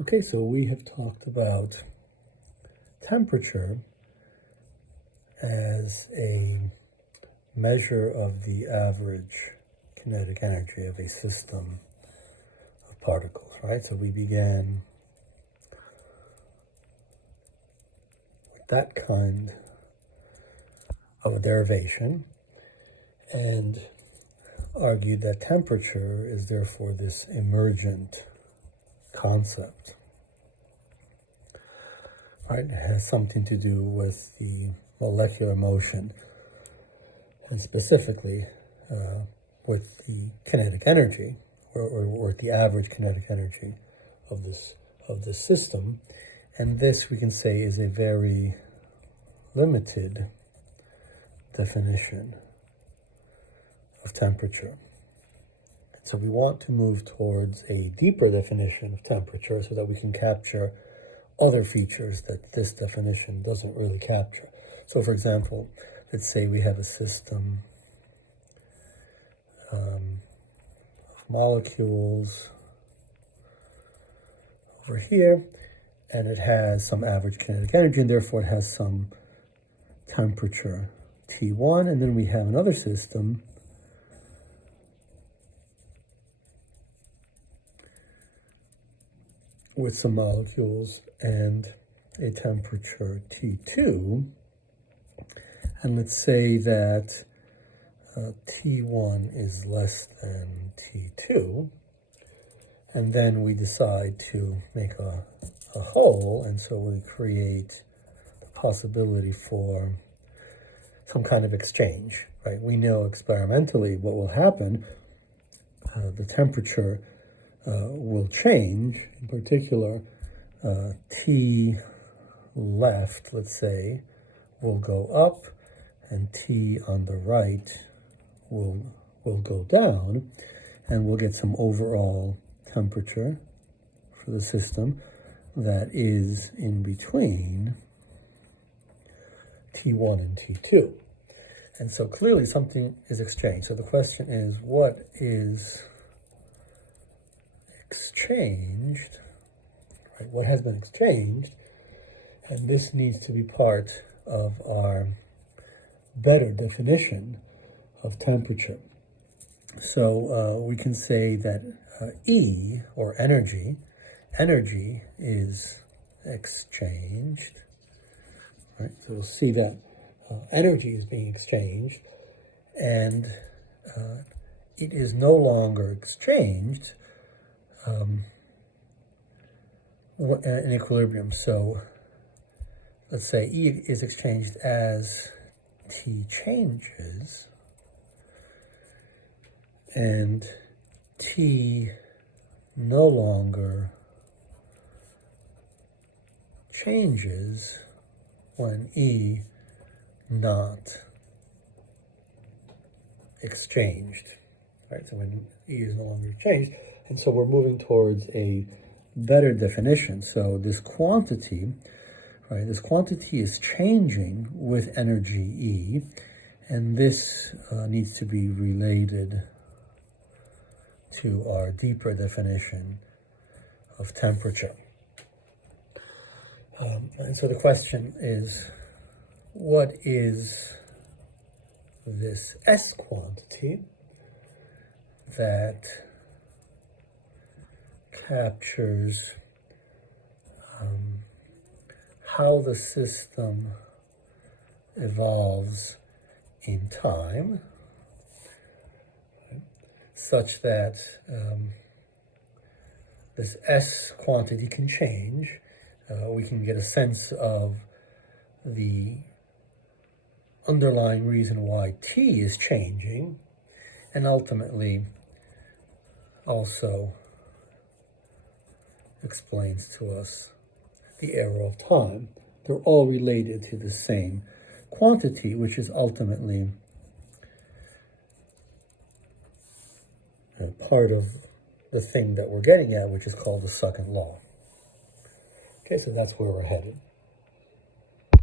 Okay, so we have talked about temperature as a measure of the average kinetic energy of a system of particles, right? So we began with that kind of a derivation and argued that temperature is therefore this emergent concept, right? It has something to do with the molecular motion, and specifically with the kinetic energy, or the average kinetic energy of this system. And this, we can say, is a very limited definition of temperature. So we want to move towards a deeper definition of temperature so that we can capture other features that this definition doesn't really capture. So for example, let's say we have a system of molecules over here, and it has some average kinetic energy, and therefore it has some temperature T1, and then we have another system with some molecules and a temperature T2, and let's say that T1 is less than T2, and then we decide to make a hole, and so we create the possibility for some kind of exchange, right? We know experimentally what will happen. The temperature will change. In particular, T left, let's say, will go up, and T on the right will go down, and we'll get some overall temperature for the system that is in between T1 and T2. And so clearly something is exchanged. So the question is, what is exchanged, right? What has been exchanged? And this needs to be part of our better definition of temperature. So we can say that E, or energy is exchanged, right? So we'll see that energy is being exchanged, and it is no longer exchanged in equilibrium. So let's say E is exchanged as T changes, and T no longer changes when E not exchanged, right? So when E is no longer changed, and so we're moving towards a better definition. So this quantity, right, this quantity is changing with energy E, and this needs to be related to our deeper definition of temperature. And so the question is, what is this S quantity that captures how the system evolves in time, such that this S quantity can change. We can get a sense of the underlying reason why T is changing, and ultimately also explains to us the error of time. They're all related to the same quantity, which is ultimately part of the thing that we're getting at, which is called the second law. Okay, so that's where we're headed.